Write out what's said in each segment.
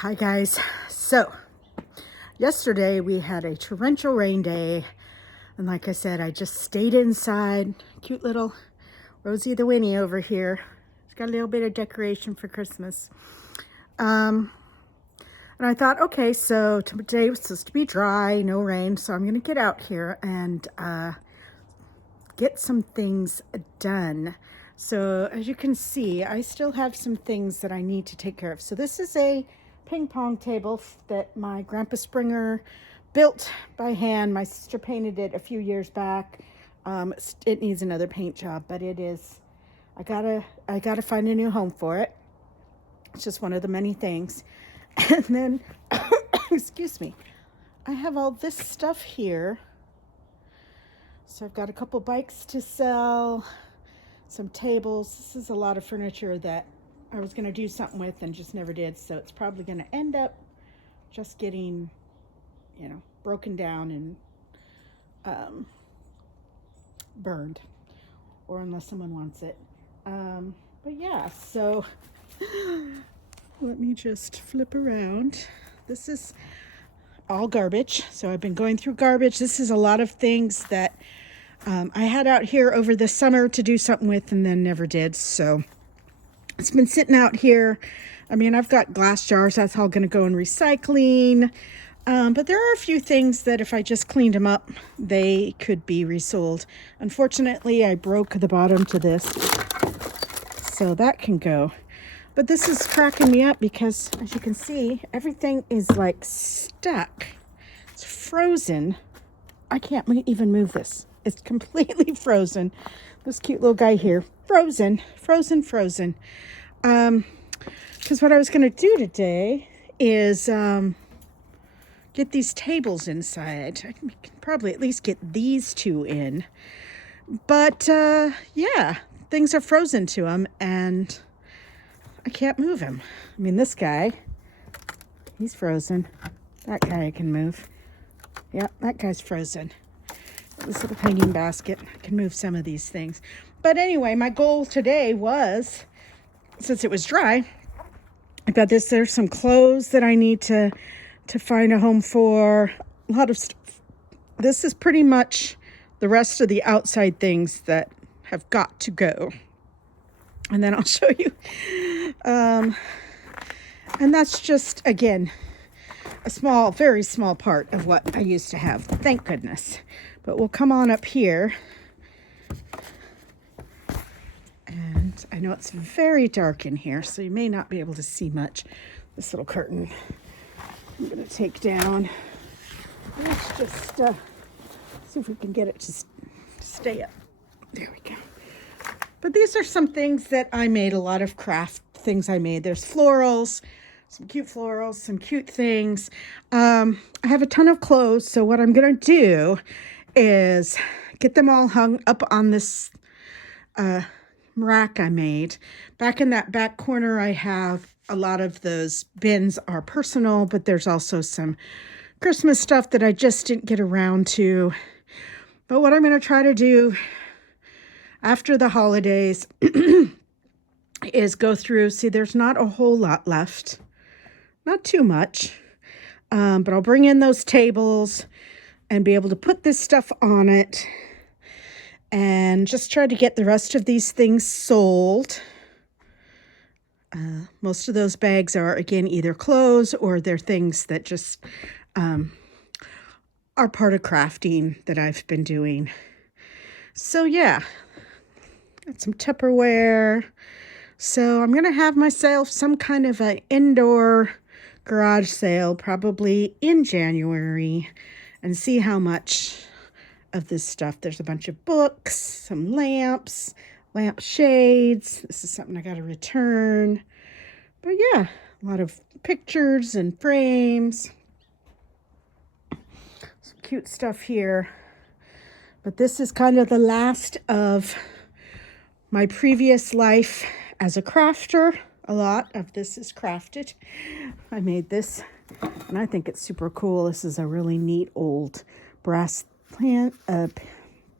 Hi guys. So yesterday we had a torrential rain day, and like I said, I just stayed inside. Cute little Rosie the Winnie over here. She's got a little bit of decoration for Christmas. And I thought, okay, so today was supposed to be dry, no rain, so I'm gonna get out here and get some things done. So as you can see, I still have some things that I need to take care of. So this is a ping pong table that my Grandpa Springer built by hand. My sister painted it a few years back. It needs another paint job, but it is, I gotta find a new home for it. It's just one of the many things. And then, excuse me, I have all this stuff here. So I've got a couple bikes to sell, some tables. This is a lot of furniture that I was going to do something with and just never did. So it's probably going to end up just getting, broken down and burned, or unless someone wants it. But yeah, so let me just flip around. This is all garbage. So I've been going through garbage. This is a lot of things that I had out here over the summer to do something with and then never did. So it's been sitting out here. I mean, I've got glass jars. That's all going to go in recycling. But there are a few things that if I just cleaned them up, they could be resold. Unfortunately, I broke the bottom to this, so that can go. But this is cracking me up because, as you can see, everything is like stuck. It's frozen. I can't even move this. It's completely frozen. This cute little guy here, frozen. Because what I was going to do today is get these tables inside. I can probably at least get these two in. But yeah, things are frozen to them, and I can't move him. I mean, this guy, he's frozen. That guy I can move. Yeah, that guy's frozen. This little hanging basket, I can move some of these things. But anyway, my goal today was, since it was dry, I got this. There's some clothes that I need to find a home for. A lot of stuff. This is pretty much the rest of the outside things that have got to go. And then I'll show you. And that's just, again, a small, very small part of what I used to have. Thank goodness. But we'll come on up here. And I know it's very dark in here, so you may not be able to see much. This little curtain I'm going to take down. Let's just see if we can get it to stay up. There we go. But these are some things that I made, a lot of craft things I made. There's florals, some cute florals, some cute things. I have a ton of clothes, so what I'm going to do is get them all hung up on this rack I made. Back in that back corner, I have a lot of those bins are personal, but there's also some Christmas stuff that I just didn't get around to. But what I'm going to try to do after the holidays is go through. See, there's not a whole lot left. Not too much. But I'll bring in those tables and be able to put this stuff on it and just try to get the rest of these things sold. Most of those bags are, again, either clothes or they're things that just are part of crafting that I've been doing. So yeah, got some Tupperware. So I'm going to have myself some kind of an indoor garage sale probably in January and see how much of this stuff. There's a bunch of books, some lamps, lamp shades. This is something I got to return. But yeah, a lot of pictures and frames. Some cute stuff here. But this is kind of the last of my previous life as a crafter. A lot of this is crafted. I made this, and I think it's super cool. This is a really neat old brass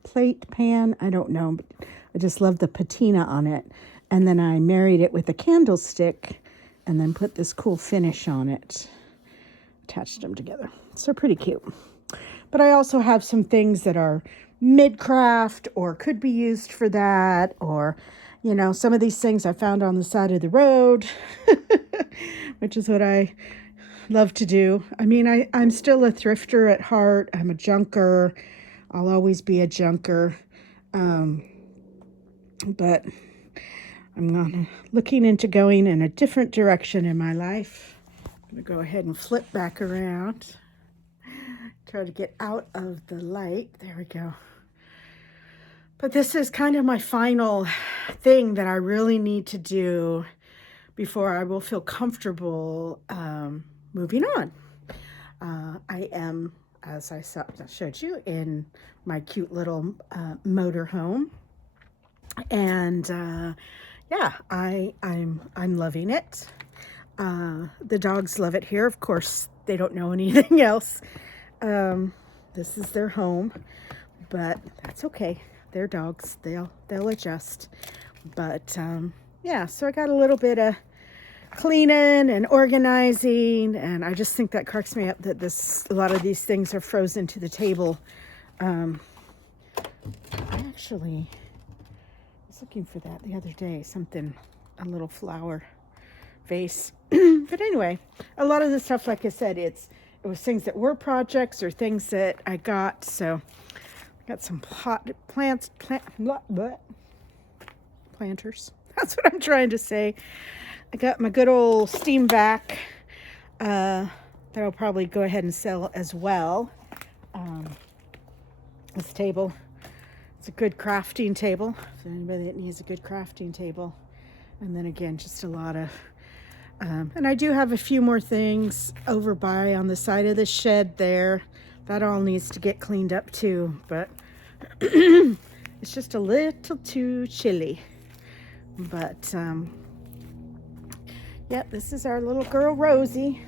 plate pan. I don't know, but I just love the patina on it. And then I married it with a candlestick and then put this cool finish on it. Attached them together. So pretty cute. But I also have some things that are mid-craft or could be used for that, or, you know, some of these things I found on the side of the road, which is what I love to do. I mean, I'm still a thrifter at heart. I'm a junker. I'll always be a junker. But I'm looking into going in a different direction in my life. I'm going to go ahead and flip back around. Try to get out of the light. There we go. But this is kind of my final thing that I really need to do before I will feel comfortable moving on. I am, as I showed you, in my cute little motor home. And yeah, I'm loving it. The dogs love it here. Of course, they don't know anything else. This is their home, but that's okay. They're dogs. They'll adjust. But yeah, so I got a little bit of cleaning and organizing, and I just think that cracks me up that a lot of these things are frozen to the table. I actually was looking for that the other day, a little flower vase. But anyway, a lot of the stuff, like I said, it was things that were projects or things that I got. So I got some planters. That's what I'm trying to say. I got my good old steam vac that I'll probably go ahead and sell as well. This table, it's a good crafting table. For anybody that needs a good crafting table. And then again, just a lot of, and I do have a few more things over by on the side of the shed there. That all needs to get cleaned up too, but it's just a little too chilly. But yeah, this is our little girl Rosie.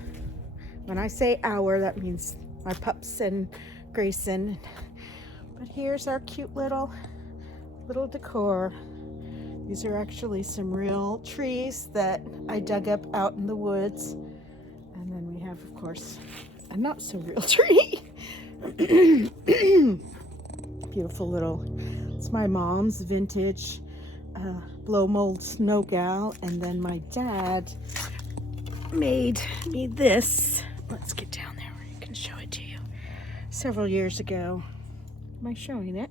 When I say our, that means my pups and Grayson. But here's our cute little decor. These are actually some real trees that I dug up out in the woods. And then we have, of course, a not so real tree. Beautiful little, it's my mom's vintage blow mold snow gal. And then my dad made me this. Let's get down there where I can show it to you. Several years ago. Am I showing it?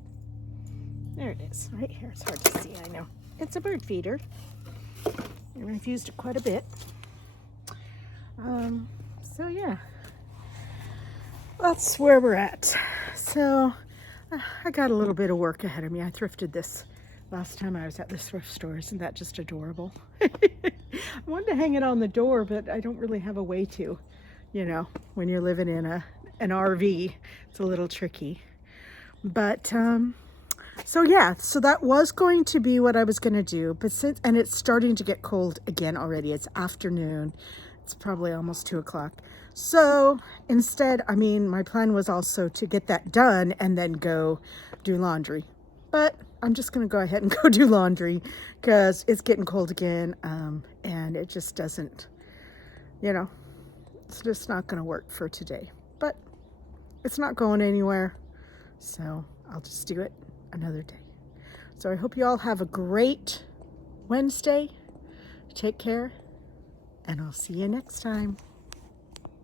There it is, right here. It's hard to see, I know. It's a bird feeder, and I've used it quite a bit. So yeah, that's where we're at. So I got a little bit of work ahead of me. I thrifted this last time I was at the thrift store. Isn't that just adorable? I wanted to hang it on the door, but I don't really have a way to. You know, when you're living in an RV, it's a little tricky. But so yeah, so that was going to be what I was going to do, but and it's starting to get cold again already. It's afternoon. It's probably almost 2 o'clock. So instead, I mean, my plan was also to get that done and then go do laundry. But I'm just going to go ahead and go do laundry because it's getting cold again. And it just doesn't, you know, it's just not going to work for today. But it's not going anywhere. So I'll just do it another day. So I hope you all have a great Wednesday. Take care, and I'll see you next time.